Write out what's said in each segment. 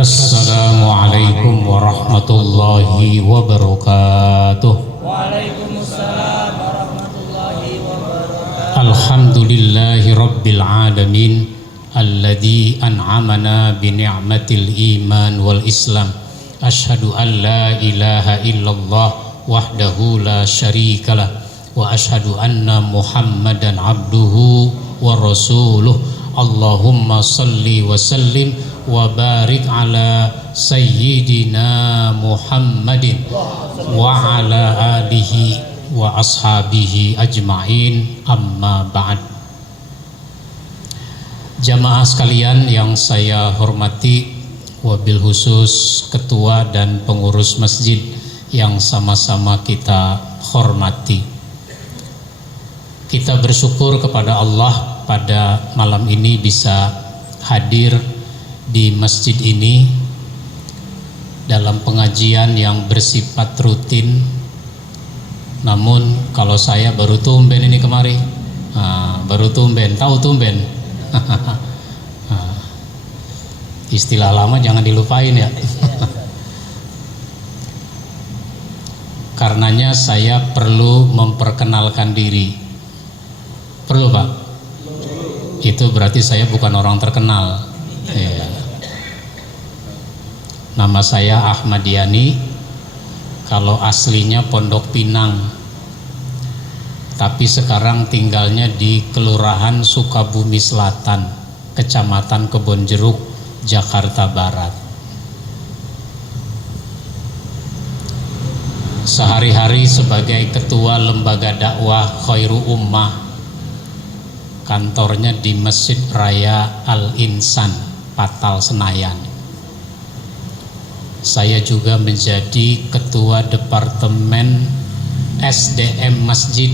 Assalamualaikum warahmatullahi wabarakatuh. Waalaikumsalam warahmatullahi wabarakatuh. Alhamdulillahi rabbil alamin alladzi an'amana bi ni'matil iman wal islam. Asyhadu an la ilaha illallah wahdahu la syarikalah wa asyhadu anna Muhammadan abduhu wa rasuluh. Allahumma salli wa sallim wa barik ala sayyidina Muhammadin wa ala alihi wa ashabihi ajma'in, amma ba'd. Jamaah sekalian yang saya hormati, wabil khusus ketua dan pengurus masjid yang sama-sama kita hormati, kita bersyukur kepada Allah pada malam ini bisa hadir di masjid ini dalam pengajian yang bersifat rutin. Namun kalau saya baru tumben ini kemari, baru tumben, tahu tumben. Istilah lama jangan dilupain ya. Karenanya saya perlu memperkenalkan diri. Perlu Pak? Itu berarti saya bukan orang terkenal ya. Nama saya Ahmad Yani. Kalau aslinya Pondok Pinang, tapi sekarang tinggalnya di Kelurahan Sukabumi Selatan, Kecamatan Kebonjeruk, Jakarta Barat. Sehari-hari sebagai ketua lembaga dakwah Khairu Ummah, kantornya di Masjid Raya Al-Insan, Patal, Senayan. Saya juga menjadi ketua Departemen SDM Masjid,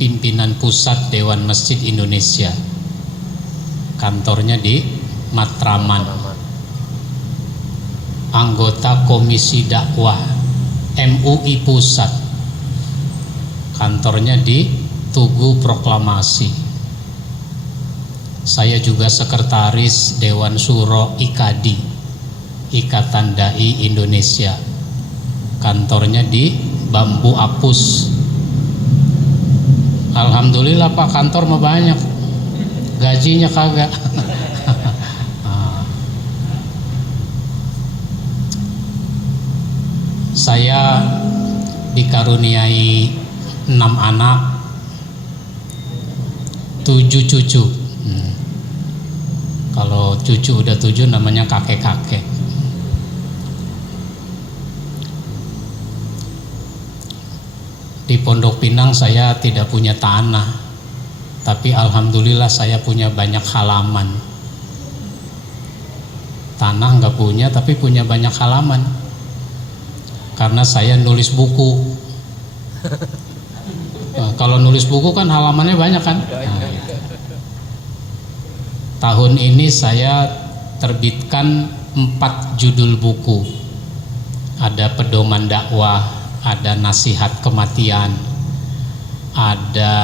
pimpinan pusat Dewan Masjid Indonesia, kantornya di Matraman. Anggota Komisi Dakwah MUI Pusat, kantornya di Tugu Proklamasi. Saya juga sekretaris Dewan Syuro IKADI, Ikatan Dai Indonesia, kantornya di Bambu Apus. Alhamdulillah Pak, kantor mah banyak, gajinya kagak. Saya dikaruniai 6 anak, 7 cucu. Kalau cucu udah 7 namanya kakek-kakek. Di Pondok Pinang saya tidak punya tanah, tapi alhamdulillah saya punya banyak halaman. Tanah nggak punya, tapi punya banyak halaman. Karena saya nulis buku. Nah, kalau nulis buku kan halamannya banyak kan. Nah, tahun ini saya terbitkan 4 judul buku. Ada pedoman dakwah, ada nasihat kematian, ada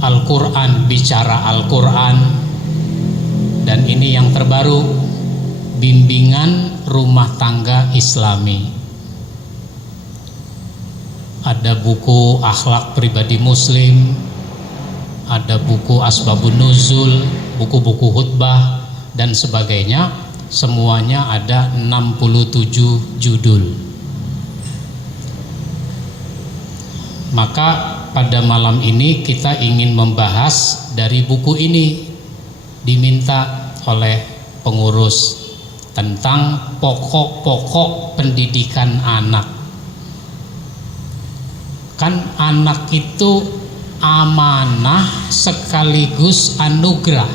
Al-Quran, bicara Al-Quran, dan ini yang terbaru, bimbingan rumah tangga Islami. Ada buku akhlak pribadi muslim, ada buku asbabun nuzul, buku-buku khutbah dan sebagainya. Semuanya ada 67 judul. Maka pada malam ini kita ingin membahas dari buku ini, diminta oleh pengurus, tentang pokok-pokok pendidikan anak. Kan anak itu amanah sekaligus anugerah.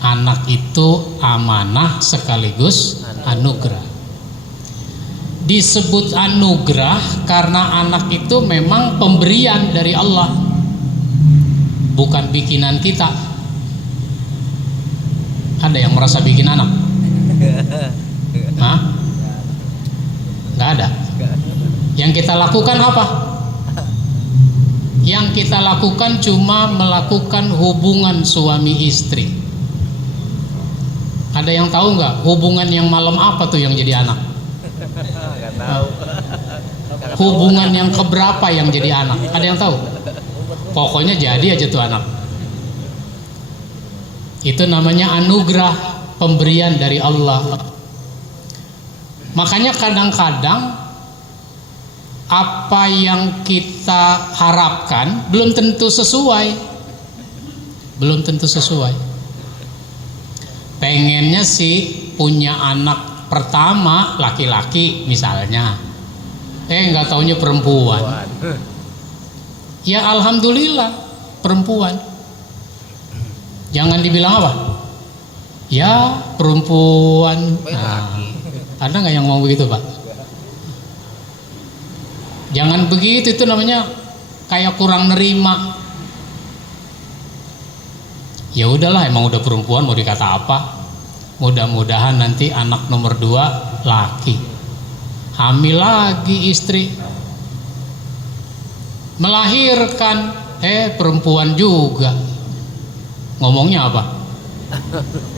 Anak itu amanah sekaligus anugerah. Disebut anugerah karena anak itu memang pemberian dari Allah, bukan bikinan kita. Ada yang merasa bikin anak? Hah? Nggak ada. Yang kita lakukan apa? Yang kita lakukan cuma melakukan hubungan suami istri. Ada yang tahu nggak hubungan yang malam apa tuh yang jadi anak? Nggak tahu. Hubungan yang keberapa yang jadi anak? Ada yang tahu? Pokoknya jadi aja tuh anak. Itu namanya anugerah, pemberian dari Allah. Makanya kadang-kadang apa yang kita harapkan belum tentu sesuai. Belum tentu sesuai. Pengennya sih punya anak pertama laki-laki misalnya, nggak taunya perempuan. Ya alhamdulillah perempuan. Jangan dibilang apa? Ya perempuan. Nah, ada nggak yang ngomong begitu, Pak? Jangan begitu, itu namanya kayak kurang nerima. Ya udahlah, emang udah perempuan mau dikata apa? Mudah-mudahan nanti anak nomor 2 laki, hamil lagi istri, melahirkan perempuan juga. Ngomongnya apa?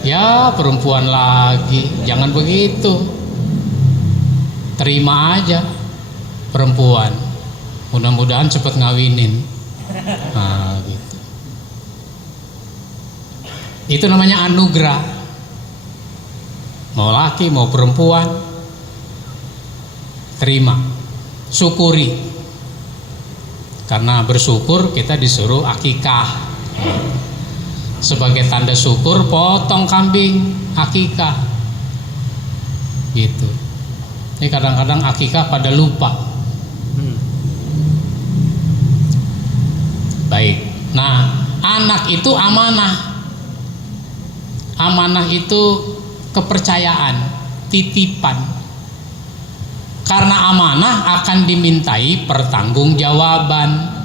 Ya perempuan lagi. Jangan begitu, terima aja perempuan, mudah-mudahan cepet ngawinin. Nah gitu. Itu namanya anugerah. Mau laki mau perempuan, terima, syukuri. Karena bersyukur kita disuruh akikah. Sebagai tanda syukur potong kambing akikah. Gitu. Ini kadang-kadang akikah pada lupa. Baik. Nah, anak itu amanah. Amanah itu kepercayaan, titipan. Karena amanah akan dimintai pertanggungjawaban.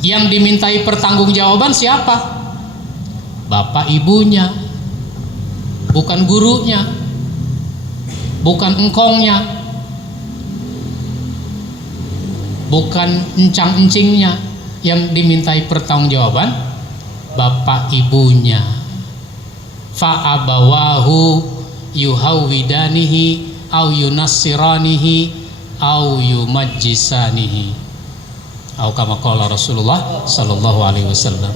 Yang dimintai pertanggungjawaban siapa? Bapak ibunya, bukan gurunya, bukan engkongnya, bukan encang-encingnya. Yang dimintai pertanggungjawaban bapak ibunya. Fa'abawahu yuhawwidanihi au yunassiranihi au yumajjisanihi, au kama qala Rasulullah sallallahu alaihi wasallam.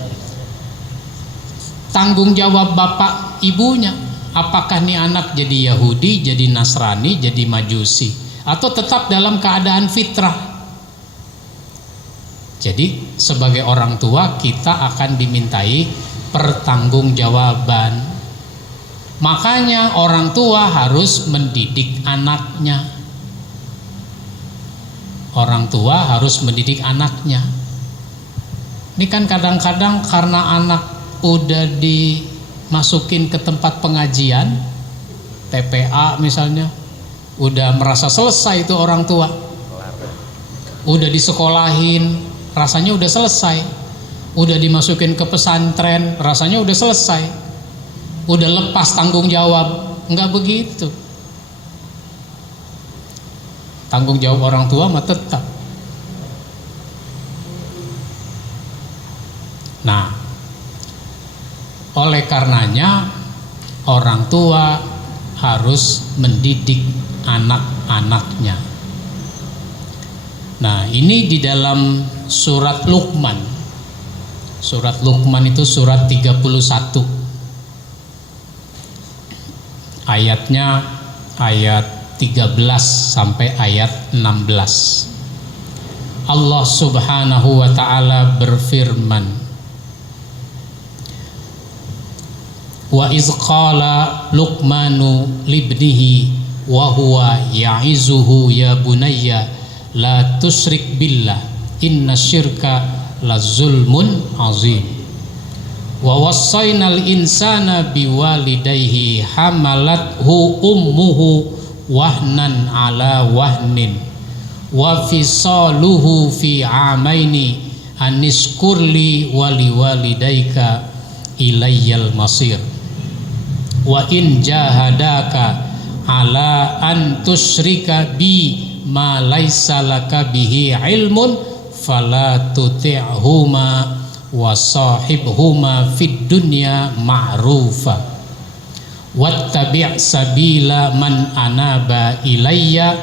Tanggung jawab bapak ibunya, apakah nih anak jadi Yahudi, jadi Nasrani, jadi Majusi, atau tetap dalam keadaan fitrah. Jadi sebagai orang tua kita akan dimintai pertanggungjawaban. Makanya orang tua harus mendidik anaknya. Orang tua harus mendidik anaknya. Ini kan kadang-kadang karena anak udah dimasukin ke tempat pengajian, TPA misalnya, udah merasa selesai itu orang tua. Udah disekolahin, rasanya udah selesai. Udah dimasukin ke pesantren, rasanya udah selesai. Udah lepas tanggung jawab. Enggak begitu. Tanggung jawab orang tua mah tetap. Nah, oleh karenanya orang tua harus mendidik anak-anaknya. Nah, ini di dalam surat Luqman. Surat Luqman itu surat 31. Ayatnya ayat 13 sampai ayat 16. Allah Subhanahu wa taala berfirman, wa iz qala Luqmanu libnihi wa huwa ya'izuhu ya bunayya la tusyrik billah inna syirka la zulmun azim. Wa wassaynal insana biwalidayhi hamalathu ummuhu wahnan ala wahnin wa fisaluhu fi amaini aniskurli wali walidayka ilayyal masir wa in jahadaka ala an tusyrika bi ma laisa laka bihi ilmun fala tuti'huma wa sahibhuma fid dunya ma'rufa wattabi' sabila man anaba ilayya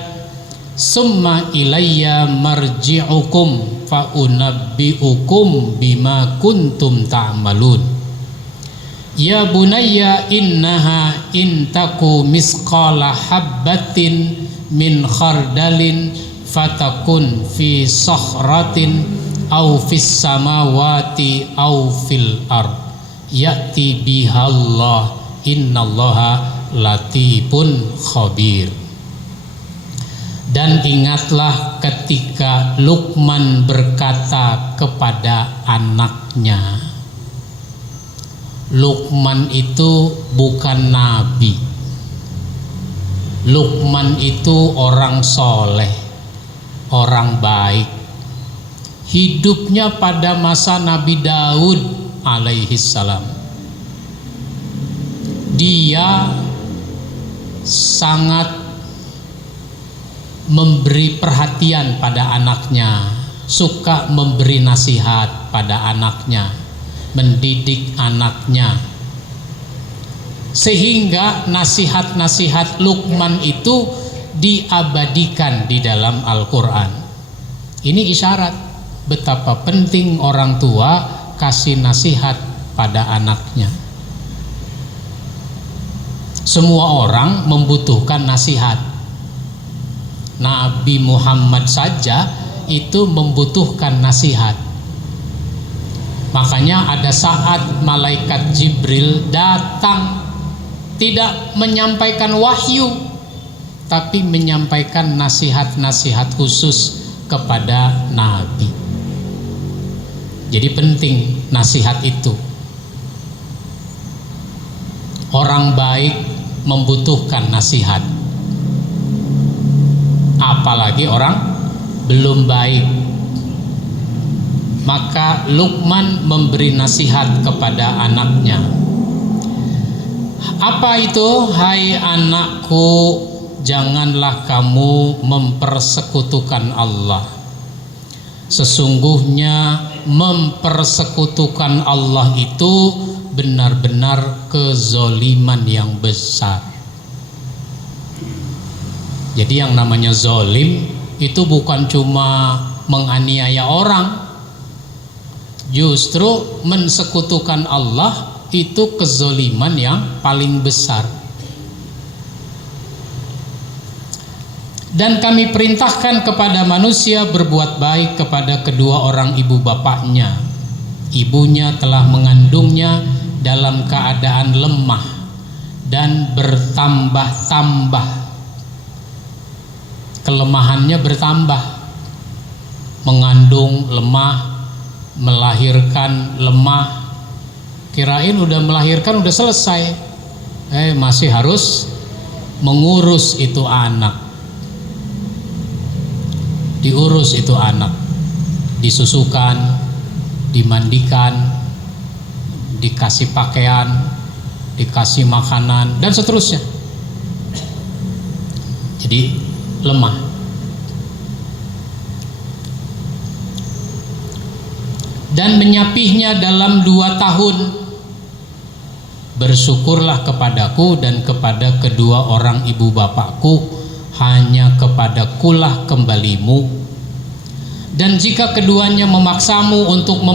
summa ilayya marji'ukum fa unabbi'ukum bima kuntum ta'malun. Ya bunayya innaha intaku misqala habbatin min khardalin fatakun fi sakhratin aw fis samawati aw fil ard ya'ti bihallah innallaha latifun khabir. Dan ingatlah ketika Luqman berkata kepada anaknya. Luqman itu bukan nabi. Luqman itu orang soleh, orang baik. Hidupnya pada masa Nabi Daud alaihissalam. Dia sangat memberi perhatian pada anaknya, suka memberi nasihat pada anaknya, mendidik anaknya, sehingga nasihat-nasihat Luqman itu diabadikan di dalam Al-Quran. Ini isyarat betapa penting orang tua kasih nasihat pada anaknya. Semua orang membutuhkan nasihat. Nabi Muhammad saja itu membutuhkan nasihat. Makanya ada saat malaikat Jibril datang, tidak menyampaikan wahyu, tapi menyampaikan nasihat-nasihat khusus kepada Nabi. Jadi penting nasihat itu. Orang baik membutuhkan nasihat, apalagi orang belum baik. Maka Luqman memberi nasihat kepada anaknya. Apa itu? Hai anakku, janganlah kamu mempersekutukan Allah. Sesungguhnya mempersekutukan Allah itu benar-benar kezoliman yang besar. Jadi yang namanya zolim itu bukan cuma menganiaya orang, justru mensekutukan Allah itu kezoliman yang paling besar. Dan kami perintahkan kepada manusia berbuat baik kepada kedua orang ibu bapaknya. Ibunya telah mengandungnya dalam keadaan lemah dan bertambah-tambah. Kelemahannya bertambah. Mengandung lemah, melahirkan lemah. Kirain udah melahirkan udah selesai, masih harus mengurus itu anak. Diurus itu anak, disusukan, dimandikan, dikasih pakaian, dikasih makanan, dan seterusnya. Jadi lemah. Dan menyapihnya dalam 2 tahun. Bersyukurlah kepadaku dan kepada kedua orang ibu bapakku, hanya kepadakulah kembalimu. Dan jika keduanya memaksamu untuk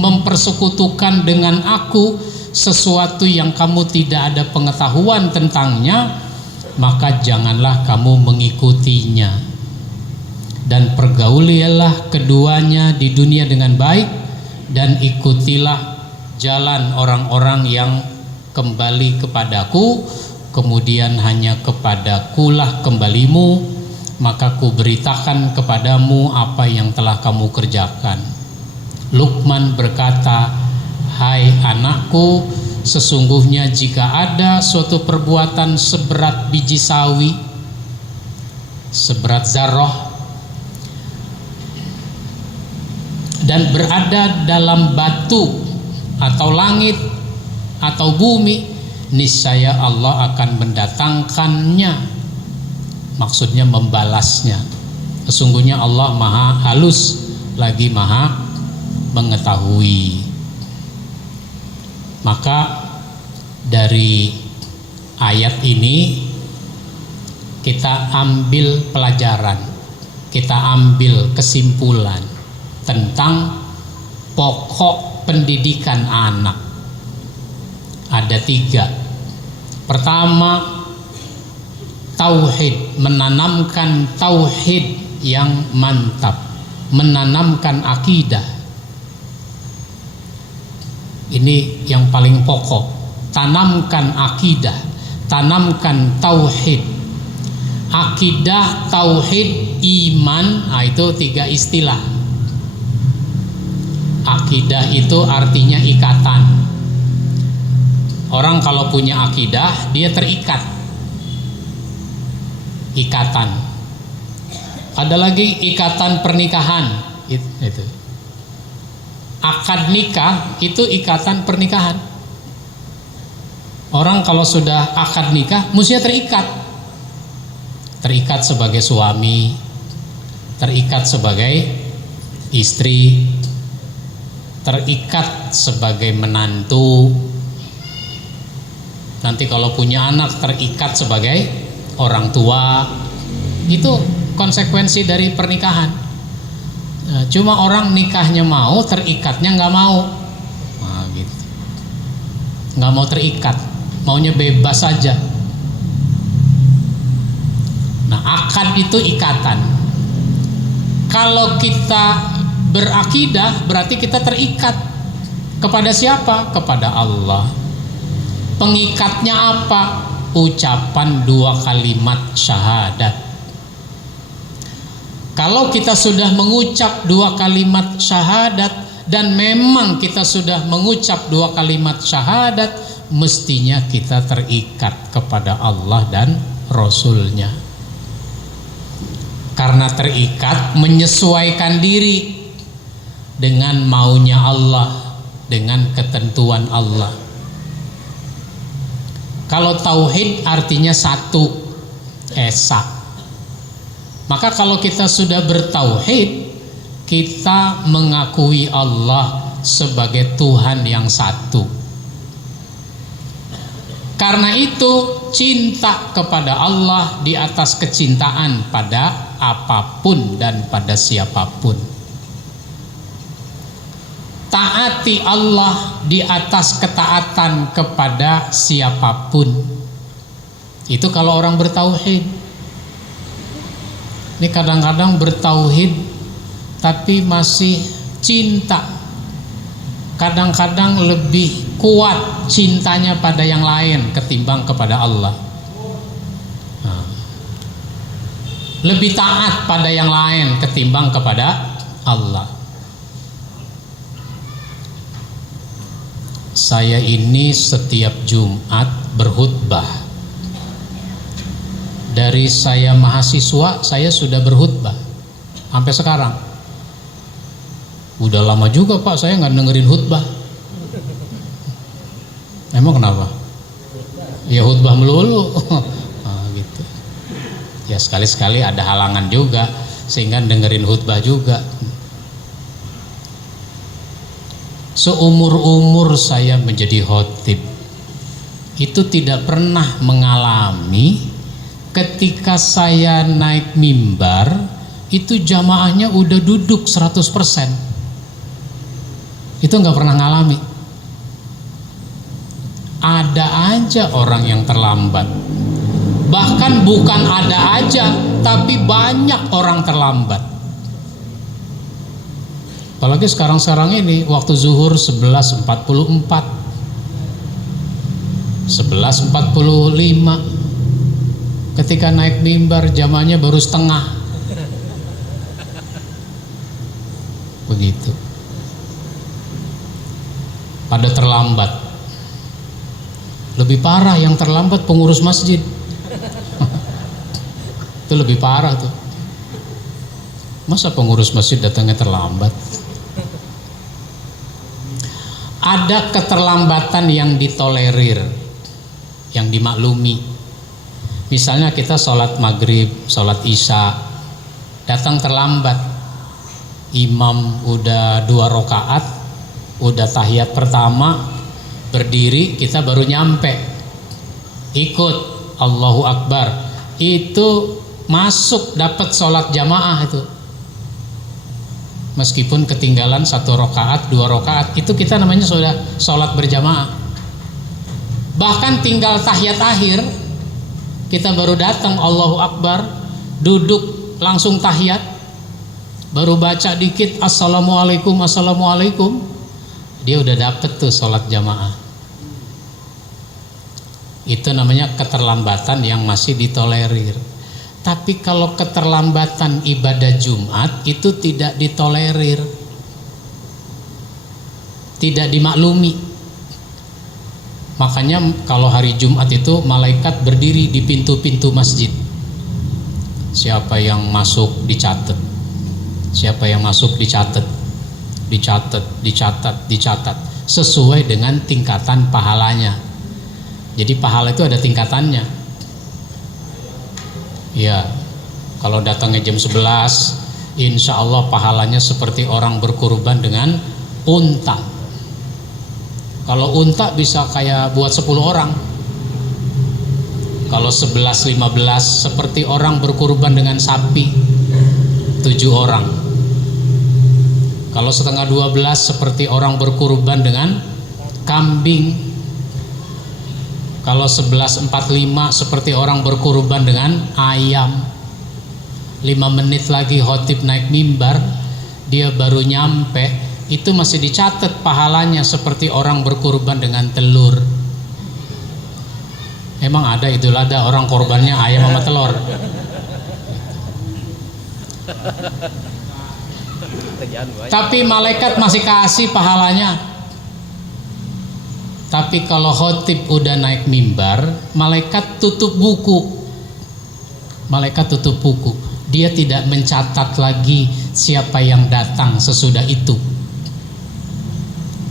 mempersekutukan dengan aku sesuatu yang kamu tidak ada pengetahuan tentangnya, maka janganlah kamu mengikutinya. Dan pergaulilah keduanya di dunia dengan baik, dan ikutilah jalan orang-orang yang kembali kepadaku, kemudian hanya kepadakulah kembalimu, maka kuberitakan kepadamu apa yang telah kamu kerjakan. Luqman berkata, hai anakku, sesungguhnya jika ada suatu perbuatan seberat biji sawi, seberat zarrah, dan berada dalam batu atau langit atau bumi, niscaya Allah akan mendatangkannya. Maksudnya membalasnya. Sesungguhnya Allah maha halus lagi maha mengetahui. Maka dari ayat ini kita ambil pelajaran, kita ambil kesimpulan tentang pokok pendidikan anak. Ada 3. Pertama, tauhid, menanamkan tauhid yang mantap, menanamkan akidah. Ini yang paling pokok. Tanamkan akidah, tanamkan tauhid. Akidah, tauhid, iman, itu 3 istilah. Akidah itu artinya ikatan. Orang kalau punya akidah, dia terikat. Ikatan. Ada lagi ikatan pernikahan. Itu. Akad nikah itu ikatan pernikahan. Orang kalau sudah akad nikah, mestinya terikat. Terikat sebagai suami, terikat sebagai istri, terikat sebagai menantu. Nanti kalau punya anak, terikat sebagai orang tua. Itu konsekuensi dari pernikahan. Cuma orang nikahnya mau, terikatnya nggak mau. Nah, gitu. Nggak mau terikat, maunya bebas saja. Nah, akad itu ikatan. Kalau kita berakidah, berarti kita terikat. Kepada siapa? Kepada Allah. Pengikatnya apa? Ucapan 2 kalimat syahadat. Kalau kita sudah mengucap 2 kalimat syahadat, dan memang kita sudah mengucap 2 kalimat syahadat, mestinya kita terikat kepada Allah dan Rasul-Nya. Karena terikat, menyesuaikan diri dengan maunya Allah, dengan ketentuan Allah. Kalau tauhid artinya satu, esa. Maka kalau kita sudah bertauhid, kita mengakui Allah sebagai Tuhan yang satu. Karena itu, cinta kepada Allah di atas kecintaan pada apapun dan pada siapapun. Taati Allah di atas ketaatan kepada siapapun. Itu kalau orang bertauhid. Ini kadang-kadang bertauhid tapi masih cinta. Kadang-kadang lebih kuat cintanya pada yang lain ketimbang kepada Allah. Lebih taat pada yang lain ketimbang kepada Allah. Saya ini setiap Jumat berkhutbah. Dari saya mahasiswa, saya sudah berkhutbah sampai sekarang. Udah lama juga Pak, saya nggak dengerin khutbah. Emang kenapa? Ya khutbah melulu. Nah, gitu. Ya sekali-sekali ada halangan juga, sehingga dengerin khutbah juga. Seumur-umur saya menjadi khotib, itu tidak pernah mengalami ketika saya naik mimbar, itu jamaahnya udah duduk 100%. Itu nggak pernah ngalami. Ada aja orang yang terlambat. Bahkan bukan ada aja, tapi banyak orang terlambat. Apalagi sekarang-sekarang ini, waktu zuhur 11.44, 11.45. Ketika naik mimbar, jamaahnya baru setengah. Begitu. Pada terlambat. Lebih parah yang terlambat pengurus masjid. Itu lebih parah tuh. Masa pengurus masjid datangnya terlambat? Ada keterlambatan yang ditolerir, yang dimaklumi. Misalnya kita sholat maghrib, sholat isya, datang terlambat, imam udah 2 rakaat, udah tahiyat pertama, berdiri, kita baru nyampe, ikut Allahu Akbar, itu masuk dapat sholat jamaah itu. Meskipun ketinggalan 1 rakaat, 2 rakaat, itu kita namanya sudah sholat berjamaah. Bahkan tinggal tahiyat akhir, kita baru datang Allahu Akbar, duduk langsung tahiyat, baru baca dikit assalamualaikum, assalamualaikum, dia udah dapet tuh sholat jamaah. Itu namanya keterlambatan yang masih ditolerir. Tapi kalau keterlambatan ibadah Jumat itu tidak ditolerir, tidak dimaklumi. Makanya kalau hari Jumat itu malaikat berdiri di pintu-pintu masjid. Siapa yang masuk dicatat, siapa yang masuk dicatat, dicatat, dicatat, dicatat, sesuai dengan tingkatan pahalanya. Jadi pahala itu ada tingkatannya. Ya, kalau datangnya jam 11, insya Allah pahalanya seperti orang berkurban dengan unta. Kalau unta bisa kayak buat 10 orang. Kalau 11, 15 seperti orang berkurban dengan sapi, 7 orang. Kalau setengah 12 seperti orang berkurban dengan kambing. Kalau 11.45 seperti orang berkurban dengan ayam. 5 menit lagi khotib naik mimbar, dia baru nyampe, itu masih dicatat pahalanya seperti orang berkurban dengan telur. Emang ada Idul Adha orang korbannya ayam sama telur? Tapi malaikat masih kasih pahalanya. Tapi kalau khotib udah naik mimbar, malaikat tutup buku. Malaikat tutup buku. Dia tidak mencatat lagi siapa yang datang sesudah itu.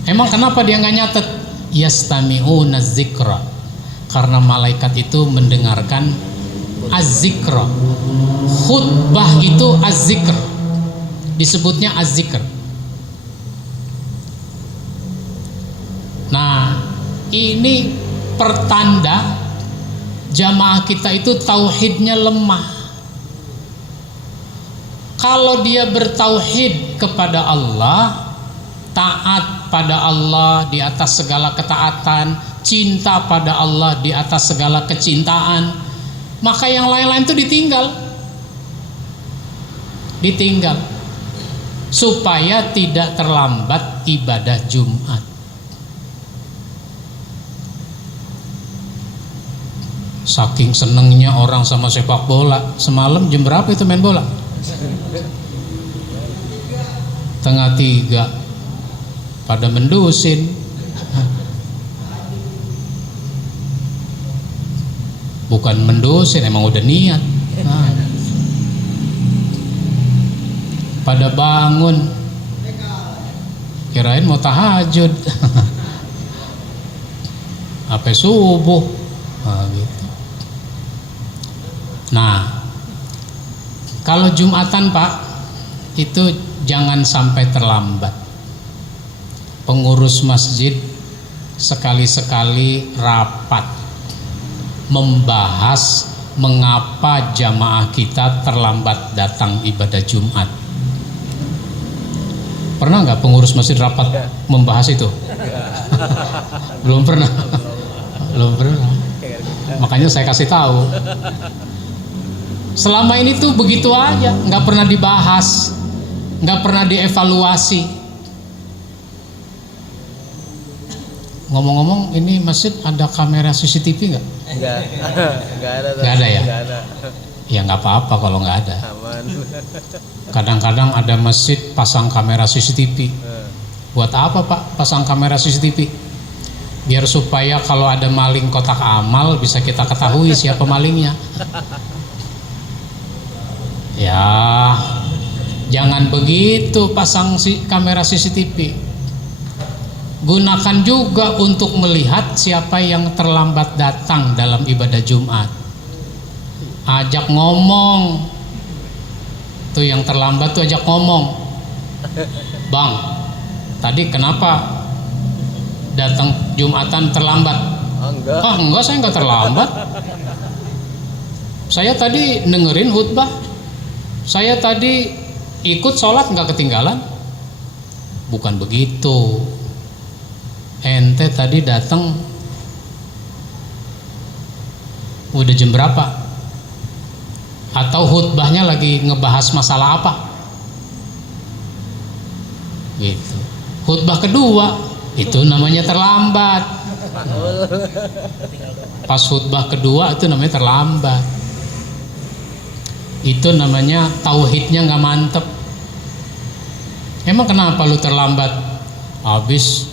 Emang kenapa dia nggak nyatet? Yastami'una zikra. Karena malaikat itu mendengarkan az-zikra. Khutbah itu az-zikr. Disebutnya az-zikr. Nah, ini pertanda jamaah kita itu tauhidnya lemah. Kalau dia bertauhid kepada Allah, taat pada Allah di atas segala ketaatan, cinta pada Allah di atas segala kecintaan, maka yang lain-lain itu ditinggal supaya tidak terlambat ibadah Jumat. Saking senengnya orang sama sepak bola, semalam jam berapa itu main bola? 2:30 pada mendusin. Bukan mendusin, emang udah niat. Nah, pada bangun, kirain mau tahajud. Sampai subuh. Nah, gitu. Nah, kalau Jumatan Pak, itu jangan sampai terlambat. Pengurus masjid sekali-sekali rapat membahas mengapa jamaah kita terlambat datang ibadah Jumat. Pernah nggak pengurus masjid rapat membahas itu? Belum pernah. Belum pernah. Makanya saya kasih tahu. Selama ini tuh begitu aja, nggak pernah dibahas, nggak pernah dievaluasi. Ngomong-ngomong, ini masjid ada kamera CCTV nggak? Nggak ada. Nggak ada ya? Nggak ada. Ya nggak apa-apa kalau nggak ada. Aman. Kadang-kadang ada masjid pasang kamera CCTV. Buat apa Pak pasang kamera CCTV? Biar supaya kalau ada maling kotak amal bisa kita ketahui siapa malingnya. Ya, jangan begitu pasang kamera CCTV. Gunakan juga untuk melihat siapa yang terlambat datang dalam ibadah Jumat. Ajak ngomong. Tuh yang terlambat tuh ajak ngomong. Bang, tadi kenapa datang Jumatan terlambat? Enggak. Enggak, saya enggak terlambat. Saya tadi dengerin khutbah. Saya tadi ikut sholat enggak ketinggalan. Bukan begitu. Ente tadi datang udah jam berapa? Atau khutbahnya lagi ngebahas masalah apa? Gitu. Khutbah kedua itu namanya terlambat. Pas khutbah kedua itu namanya terlambat. Itu namanya tauhidnya nggak mantep. Emang kenapa lu terlambat? Habis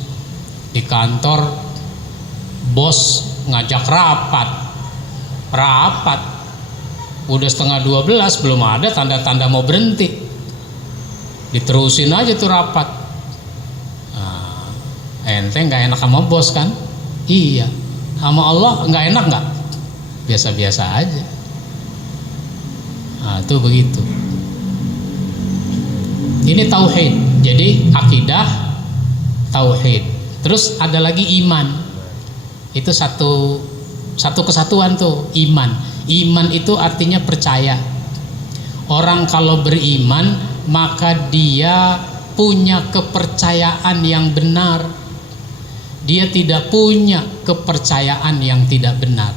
di kantor bos ngajak rapat. Udah setengah 12 belum ada tanda-tanda mau berhenti. Diterusin aja tuh rapat. Nah, ente nggak enak sama bos kan? Iya. Sama Allah nggak enak nggak? Biasa-biasa aja. Nah, itu begitu. Ini tauhid. Jadi akidah, tauhid. Terus ada lagi iman. Itu satu kesatuan tuh, iman. Iman itu artinya percaya. Orang kalau beriman maka dia punya kepercayaan yang benar. Dia tidak punya kepercayaan yang tidak benar.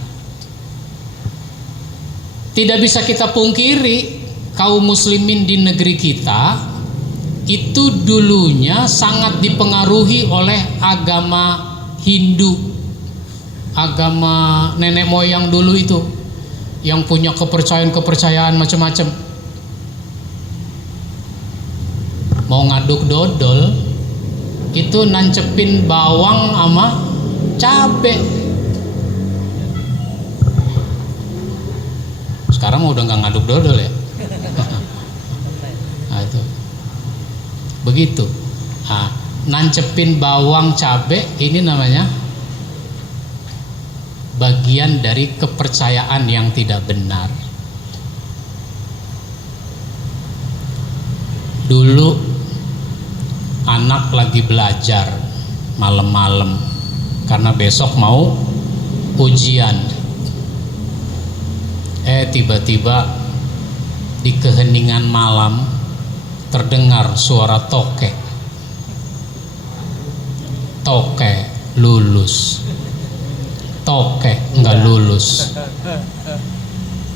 Tidak bisa kita pungkiri kaum muslimin di negeri kita itu dulunya sangat dipengaruhi oleh agama Hindu, agama nenek moyang dulu itu, yang punya kepercayaan macam-macam. Mau ngaduk dodol itu nancepin bawang sama cabe. Sekarang udah nggak ngaduk dodol ya. Nah, itu begitu. Nah, nancepin bawang cabe ini namanya bagian dari kepercayaan yang tidak benar. Dulu anak lagi belajar malam-malam karena besok mau ujian. Tiba-tiba di keheningan malam terdengar suara toke. Toke lulus. Toke nggak lulus.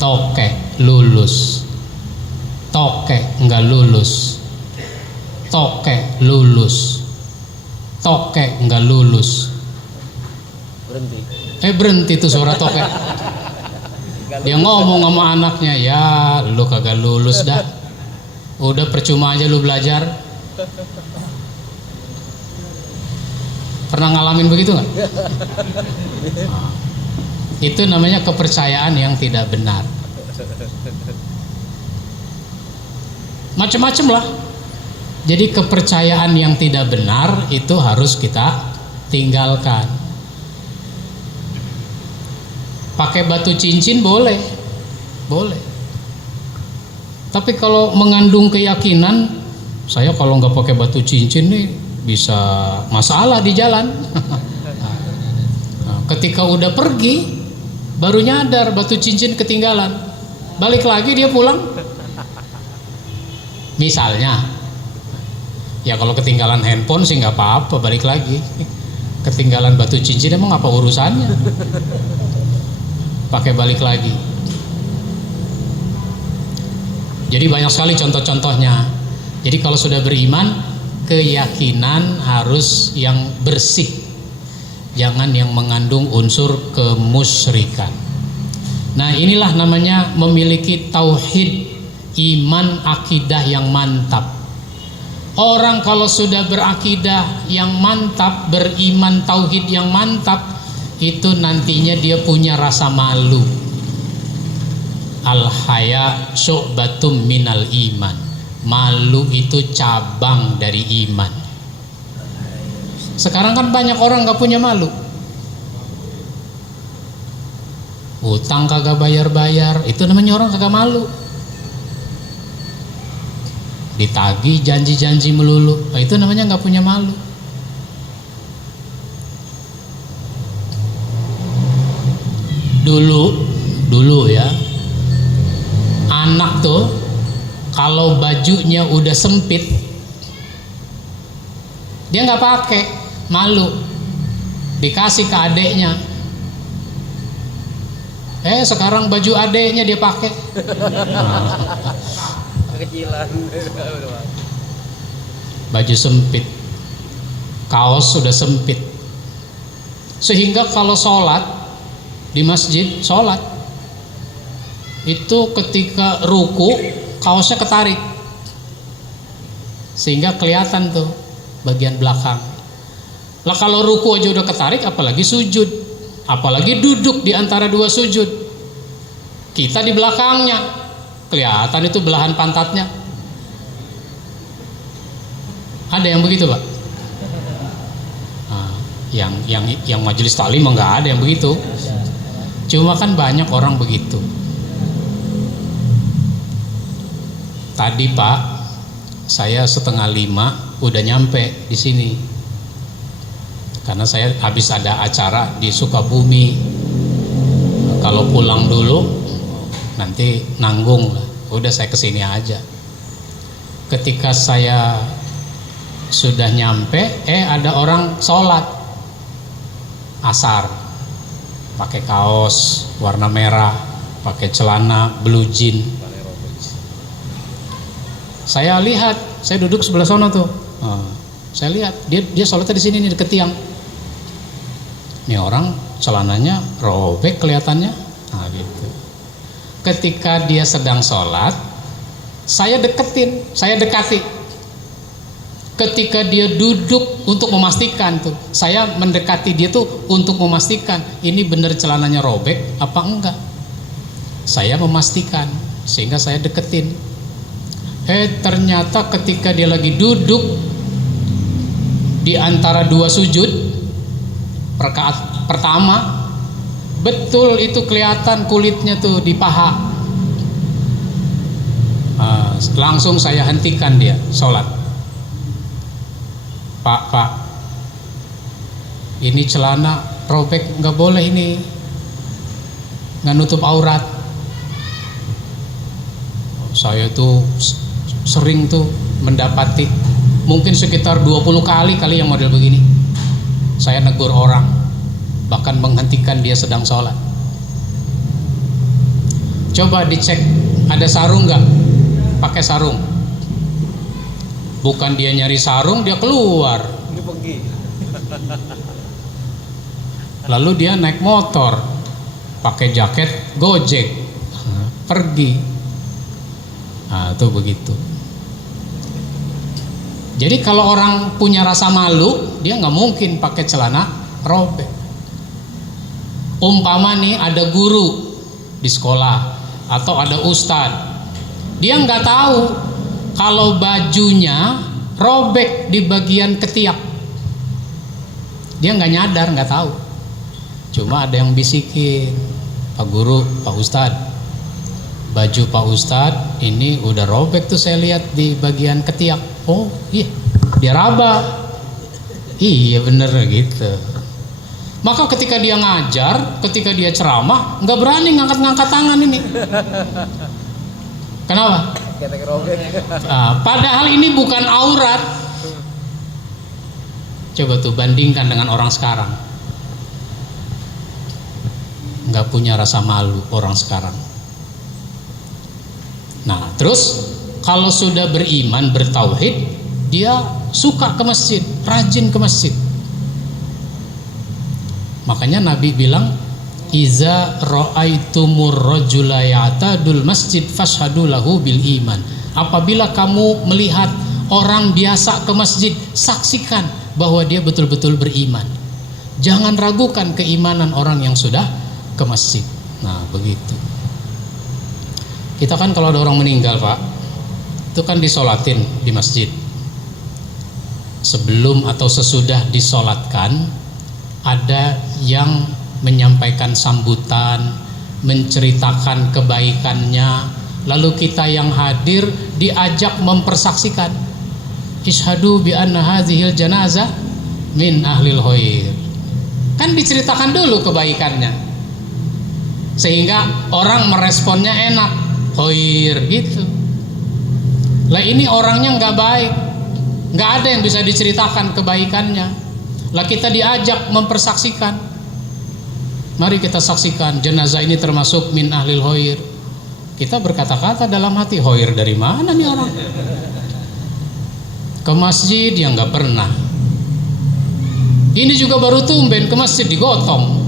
Toke lulus. Toke nggak lulus. Toke lulus. Toke nggak lulus. Berhenti tuh suara toke. Dia ngomong sama anaknya, ya lu kagak lulus dah. Udah percuma aja lu belajar. Pernah ngalamin begitu nggak? Itu namanya kepercayaan yang tidak benar. Macam-macam lah. Jadi kepercayaan yang tidak benar itu harus kita tinggalkan. Pakai batu cincin boleh. Tapi kalau mengandung keyakinan, saya kalau nggak pakai batu cincin nih bisa masalah di jalan. Nah, ketika udah pergi, baru nyadar batu cincin ketinggalan. Balik lagi dia pulang. Misalnya, ya kalau ketinggalan handphone sih nggak apa-apa, balik lagi. Ketinggalan batu cincin emang apa urusannya? Pakai balik lagi. Jadi banyak sekali contoh-contohnya. Jadi kalau sudah beriman, keyakinan harus yang bersih, jangan yang mengandung unsur kemusyrikan. Nah, inilah namanya memiliki tauhid, iman, akidah yang mantap. Orang kalau sudah berakidah yang mantap, beriman tauhid yang mantap, itu nantinya dia punya rasa malu. Al-haya syu'batum minal iman. Malu itu cabang dari iman. Sekarang kan banyak orang gak punya malu. Utang kagak bayar-bayar, itu namanya orang kagak malu. ditagih janji-janji melulu. Nah, itu namanya nggak punya malu. Dulu ya, anak tuh kalau bajunya udah sempit dia nggak pakai, malu, dikasih ke adeknya. Sekarang baju adeknya dia pakai. Kekecilan. Baju sempit, kaos sudah sempit, sehingga kalau sholat di masjid, sholat itu ketika ruku kaosnya ketarik, sehingga kelihatan tuh bagian belakang. Lah kalau ruku aja udah ketarik, apalagi sujud, apalagi duduk di antara dua sujud. Kita di belakangnya, kelihatan itu belahan pantatnya. Ada yang begitu, Pak? Nah, yang majelis taklim enggak ada yang begitu. Cuma kan banyak orang begitu. Tadi Pak, saya 4:30 udah nyampe di sini. Karena saya habis ada acara di Sukabumi. Kalau pulang dulu nanti nanggung lah. Udah saya kesini aja. Ketika saya sudah nyampe, ada orang sholat asar, pakai kaos warna merah, pakai celana blue jean. Saya lihat, saya duduk sebelah sana tuh. Saya lihat dia sholatnya di sini nih deket tiang. Ini orang celananya robek kelihatannya. Nah gitu. Ketika dia sedang sholat, saya dekati. Ketika dia duduk untuk memastikan tuh, saya mendekati dia tuh untuk memastikan ini benar celananya robek apa enggak. Saya memastikan, sehingga saya deketin. Ternyata ketika dia lagi duduk di antara dua sujud, rakaat pertama, betul itu kelihatan kulitnya tuh di paha. Langsung saya hentikan dia sholat. Pak, ini celana robek, nggak boleh ini, nggak nutup aurat. Saya tuh sering tuh mendapati, mungkin sekitar 20 kali yang model begini. Saya negur orang, bahkan menghentikan dia sedang sholat. Coba dicek, ada sarung nggak? Pakai sarung. Bukan dia nyari sarung, dia keluar. Ini pergi. Lalu dia naik motor, pakai jaket Gojek, pergi. Nah, itu begitu. Jadi kalau orang punya rasa malu, dia nggak mungkin pakai celana robek. Umpama nih ada guru di sekolah atau ada ustadz, dia nggak tahu kalau bajunya robek di bagian ketiak. Dia nggak nyadar, nggak tahu. Cuma ada yang bisikin, Pak Guru, Pak Ustadz, baju Pak Ustadz ini udah robek tuh, saya lihat di bagian ketiak. Oh iya, dia raba. Iya bener gitu. Maka ketika dia ngajar, ketika dia ceramah, nggak berani ngangkat-ngangkat tangan ini. Kenapa? Padahal ini bukan aurat. Coba tuh bandingkan dengan orang sekarang. Nggak punya rasa malu orang sekarang. Nah terus kalau sudah beriman, bertauhid, dia suka ke masjid, rajin ke masjid. Makanya Nabi bilang, iza ra'aitumur rajula ya'tadul masjid fashhadu lahu bil iman. Apabila kamu melihat orang biasa ke masjid, saksikan bahwa dia betul-betul beriman. Jangan ragukan keimanan orang yang sudah ke masjid. Nah begitu. Kita kan kalau ada orang meninggal Pak, itu kan disolatin di masjid. Sebelum atau sesudah disolatkan, ada yang menyampaikan sambutan, menceritakan kebaikannya, lalu kita yang hadir diajak mempersaksikan, ishadu bi anna hadhil janazah min ahlil khair. Kan diceritakan dulu kebaikannya, sehingga orang meresponnya enak, khair gitu. Lah ini orangnya nggak baik, nggak ada yang bisa diceritakan kebaikannya. Lah kita diajak mempersaksikan, mari kita saksikan jenazah ini termasuk min ahlil khair. Kita berkata-kata dalam hati, khair dari mana nih orang? Ke masjid yang nggak pernah. Ini juga baru tumben ke masjid digotong.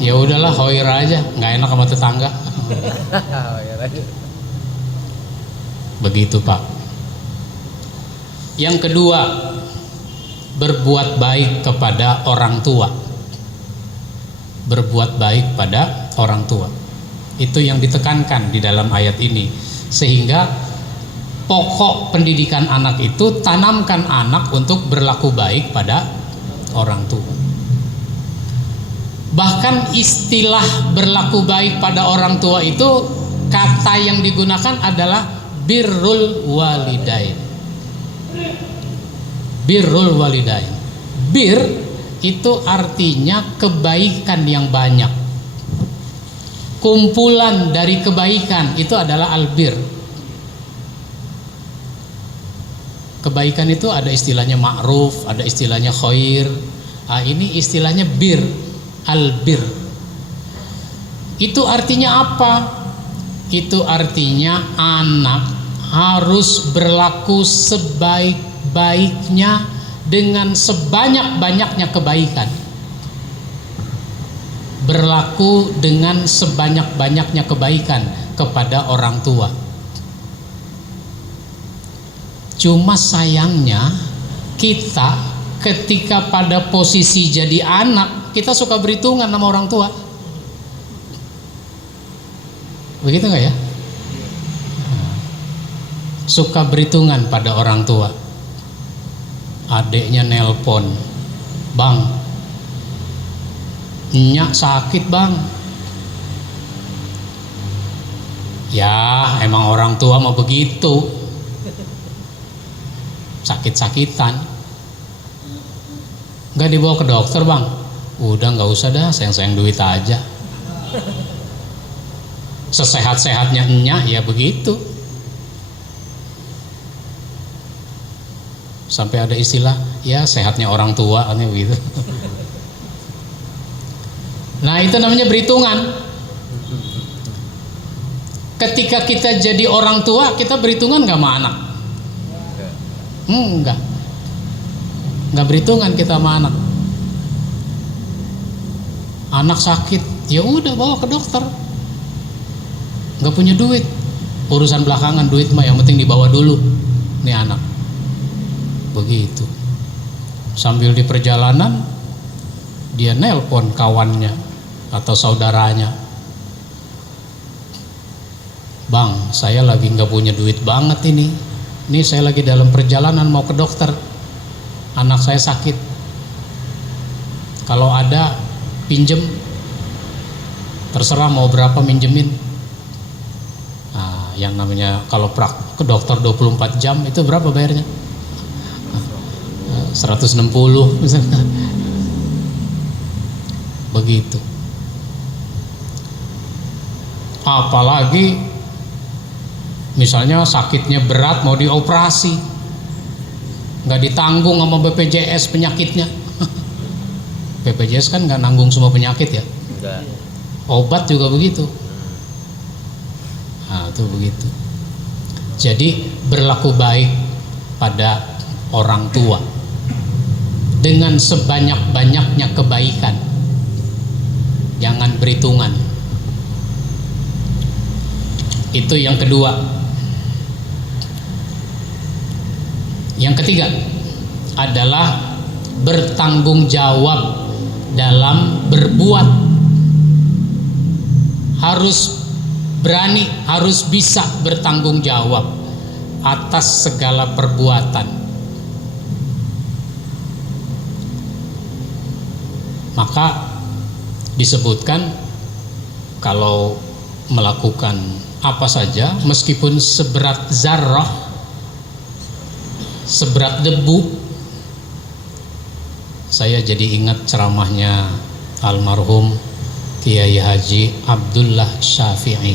Ya udahlah, khair aja, nggak enak sama tetangga. Begitu Pak. Yang kedua, berbuat baik kepada orang tua. Berbuat baik pada orang tua. Itu yang ditekankan di dalam ayat ini. Sehingga pokok pendidikan anak itu, tanamkan anak untuk berlaku baik pada orang tua. Bahkan istilah berlaku baik pada orang tua itu, kata yang digunakan adalah birrul walidain. Birrul walidain. Bir itu artinya kebaikan yang banyak. Kumpulan dari kebaikan itu adalah albir. Kebaikan itu ada istilahnya ma'ruf, ada istilahnya khair. Ini istilahnya bir, albir. Itu artinya apa? Itu artinya anak harus berlaku sebaik-baiknya dengan sebanyak-banyaknya kebaikan. Berlaku dengan sebanyak-banyaknya kebaikan kepada orang tua. Cuma sayangnya kita ketika pada posisi jadi anak, kita suka berhitungan sama orang tua. Begitu nggak ya? Suka berhitungan pada orang tua. Adeknya nelpon, bang, nyak sakit bang. Ya emang orang tua mau begitu, sakit-sakitan. Nggak dibawa ke dokter bang? Udah nggak usah dah, sayang-sayang duit aja. Sesehat-sehatnya nyak ya begitu. Sampai ada istilah, ya sehatnya orang tua, kan begitu. Nah itu namanya berhitungan. Ketika kita jadi orang tua, kita berhitungan nggak sama anak? Nggak berhitungan kita sama anak. Anak sakit, ya udah bawa ke dokter. Nggak punya duit, urusan belakangan, duit mah yang penting dibawa dulu nih anak. Begitu. Sambil di perjalanan dia nelpon kawannya atau saudaranya, bang saya lagi nggak punya duit banget ini saya lagi dalam perjalanan mau ke dokter, anak saya sakit, kalau ada pinjem, terserah mau berapa minjemin. Nah, yang namanya kalau ke dokter 24 jam itu berapa bayarnya? 160 misalnya. Begitu. Apalagi misalnya sakitnya berat mau dioperasi, nggak ditanggung sama BPJS penyakitnya. BPJS kan nggak nanggung semua penyakit ya. Obat juga begitu. Nah itu begitu. Jadi berlaku baik pada orang tua dengan sebanyak-banyaknya kebaikan. Jangan berhitungan. Itu yang kedua. Yang ketiga adalah bertanggung jawab dalam berbuat. Harus berani, harus bisa bertanggung jawab atas segala perbuatan. Maka disebutkan kalau melakukan apa saja meskipun seberat zarrah, seberat debu. Saya jadi ingat ceramahnya almarhum Kiai Haji Abdullah Syafi'i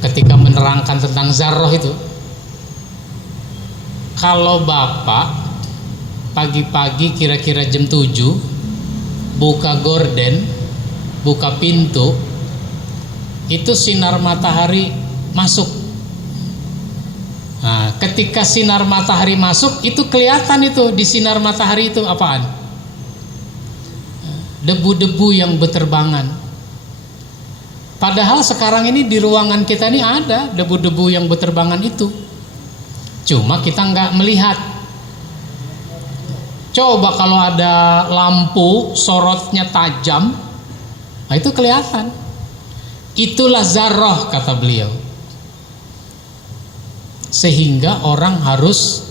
ketika menerangkan tentang zarrah itu. Kalau bapak pagi-pagi kira-kira jam 7 buka gorden, buka pintu, itu sinar matahari masuk. Nah, ketika sinar matahari masuk, itu kelihatan itu di sinar matahari itu apaan? Debu-debu yang berterbangan. Padahal sekarang ini di ruangan kita ini ada debu-debu yang berterbangan itu. Cuma kita nggak melihat. Coba kalau ada lampu sorotnya tajam, nah itu kelihatan. Itulah zarrah kata beliau. Sehingga orang harus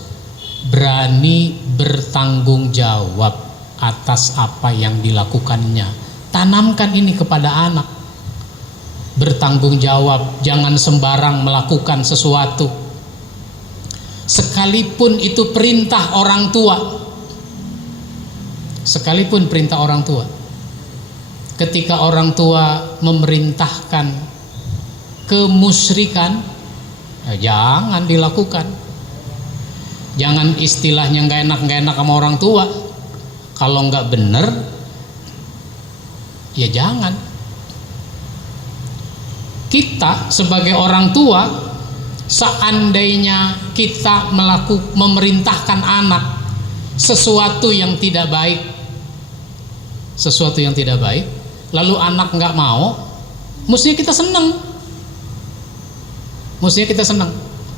berani bertanggung jawab atas apa yang dilakukannya. Tanamkan ini kepada anak. Bertanggung jawab, jangan sembarang melakukan sesuatu. Sekalipun itu perintah orang tua. Sekalipun perintah orang tua. Ketika orang tua memerintahkan kemusyrikan, jangan dilakukan. Jangan istilahnya nggak enak sama orang tua. Kalau nggak bener, ya jangan. Kita sebagai orang tua, seandainya kita memerintahkan anak sesuatu yang tidak baik, lalu anak nggak mau, mestinya kita senang.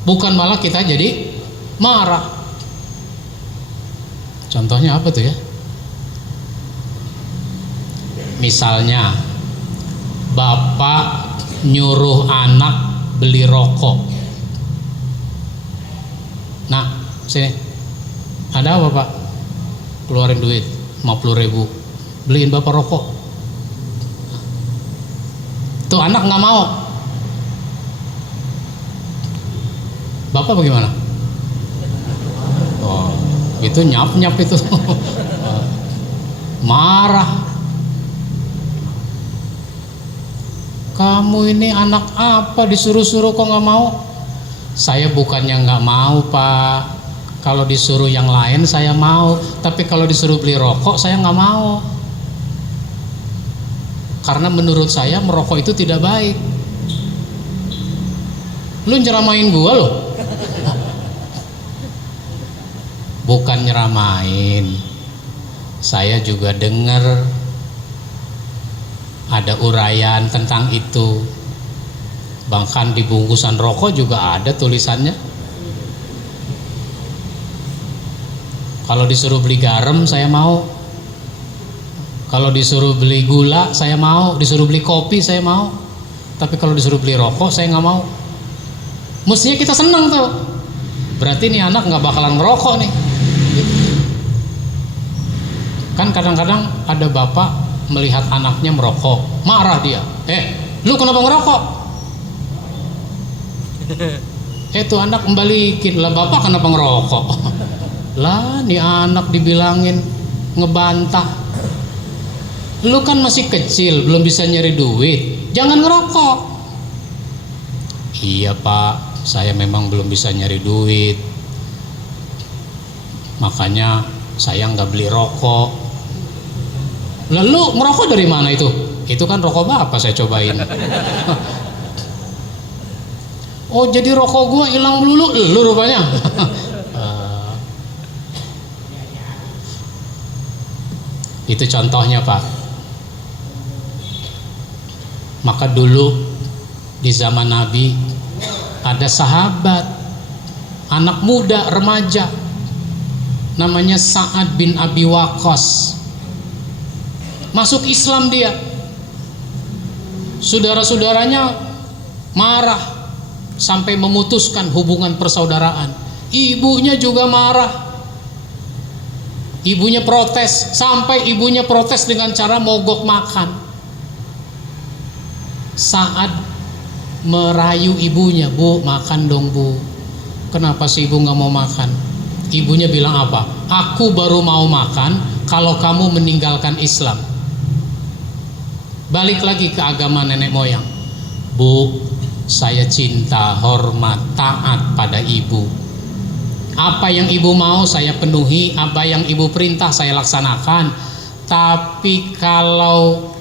Bukan malah kita jadi marah. Contohnya apa tuh ya? Misalnya bapak nyuruh anak beli rokok. Nah, sini ada apa pak? Keluarin duit 50.000, beliin bapak rokok. Tuh anak nggak mau. Bapak bagaimana? Oh, itu nyap itu. Marah. Kamu ini anak apa disuruh-suruh kok nggak mau? Saya bukannya nggak mau pak. Kalau disuruh yang lain saya mau. Tapi kalau disuruh beli rokok saya nggak mau. Karena menurut saya merokok itu tidak baik. Lu nyeramain gua loh. Bukan nyeramain. Saya juga dengar ada uraian tentang itu. Bahkan di bungkusan rokok juga ada tulisannya. Kalau disuruh beli garam saya mau. Kalau disuruh beli gula saya mau. Disuruh beli kopi saya mau. Tapi kalau disuruh beli rokok saya nggak mau. Mestinya kita senang tuh. Berarti nih anak nggak bakalan ngerokok nih. Kan kadang-kadang ada bapak melihat anaknya merokok, marah dia. Lu kenapa ngerokok? Tuh anak membalikin, lah bapak kenapa ngerokok? Lah nih anak dibilangin ngebantah. Lu kan masih kecil, belum bisa nyari duit, jangan ngerokok. Iya pak, saya memang belum bisa nyari duit, makanya saya nggak beli rokok. Lalu ngerokok dari mana itu? Itu kan rokok bapak saya cobain. Oh jadi rokok gua hilang dulu, lu rupanya. Itu contohnya pak. Maka dulu di zaman Nabi ada sahabat, anak muda remaja, namanya Sa'ad bin Abi Waqqas. Masuk Islam dia. Saudara-saudaranya marah sampai memutuskan hubungan persaudaraan. Ibunya juga marah. Ibunya protes, sampai ibunya protes dengan cara mogok makan. saat merayu ibunya, "Bu, makan dong, Bu." "Kenapa sih Ibu nggak mau makan?" Ibunya bilang apa? "Aku baru mau makan kalau kamu meninggalkan Islam." Balik lagi ke agama nenek moyang. "Bu, saya cinta, hormat, taat pada ibu. Apa yang ibu mau saya penuhi, apa yang ibu perintah saya laksanakan. Tapi kalau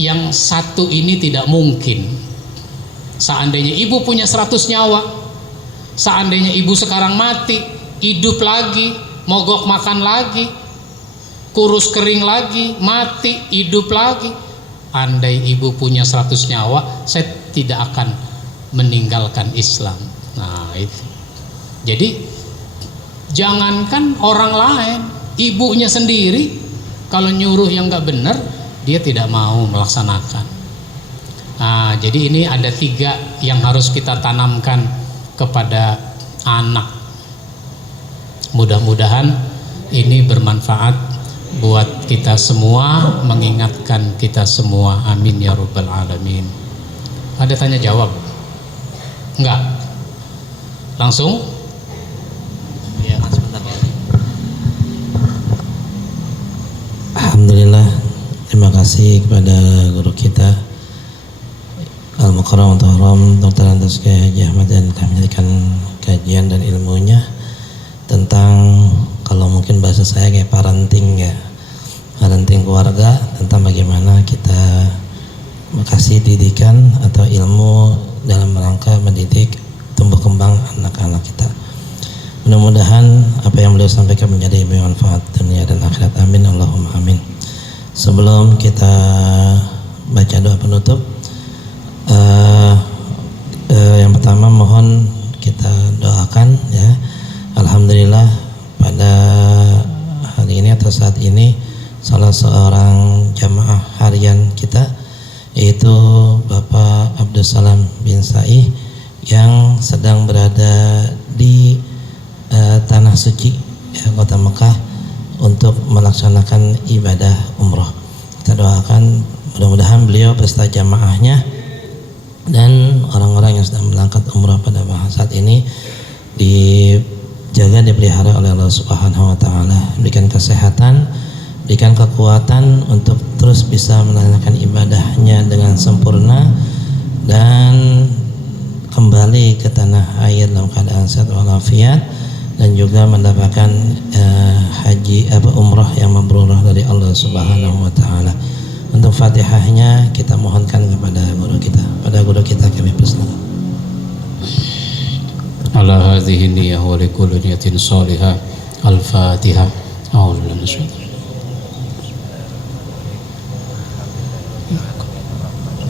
yang satu ini tidak mungkin. Seandainya ibu punya 100 nyawa, seandainya ibu sekarang mati, hidup lagi, mogok makan lagi, kurus kering lagi, mati, hidup lagi. Andai ibu punya 100 nyawa, saya tidak akan meninggalkan Islam." Nah itu. Jadi jangankan orang lain, ibunya sendiri kalau nyuruh yang nggak benar, dia tidak mau melaksanakan. Nah, jadi ini ada 3 yang harus kita tanamkan kepada anak. Mudah-mudahan ini bermanfaat buat kita semua, mengingatkan kita semua. Amin ya rabbal alamin. Ada tanya jawab? Enggak? Langsung? Ya, sebentar. Alhamdulillah, terima kasih kepada guru kita Al-Mukarram Dr. Andes Kiai Haji Ahmad dan telah menjadikan kajian dan ilmunya tentang, kalau mungkin bahasa saya kayak parenting ya, parenting keluarga, tentang bagaimana kita kasih didikan atau ilmu dalam rangka mendidik tumbuh kembang anak-anak kita. Mudah-mudahan apa yang beliau sampaikan menjadi bermanfaat dunia dan akhirat. Amin Allahumma amin. Sebelum kita baca doa penutup, yang pertama mohon kita doakan ya. Alhamdulillah pada hari ini atau saat ini salah seorang jamaah harian kita, yaitu Bapak Abdul Salam bin Saih, yang sedang berada di tanah suci ya, kota Mekah, untuk melaksanakan ibadah umroh. Kita doakan mudah-mudahan beliau beserta jamaahnya dan orang-orang yang sedang berangkat umroh pada saat ini dijaga, dipelihara oleh Allah Subhanahu wa taala, berikan kesehatan, berikan kekuatan untuk terus bisa menjalankan ibadahnya dengan sempurna dan kembali ke tanah air dalam keadaan sehat walafiat, dan juga mendapatkan umrah yang mabrurah dari Allah Subhanahu wa taala. Untuk Fatihahnya kita mohonkan kepada guru kita. Pada guru kita kami persilakan. Ala hadhihi niyyah wa likulli niyatin shalihah. Al-Fatihah. A'udzu billahi minasyaitonir rajim.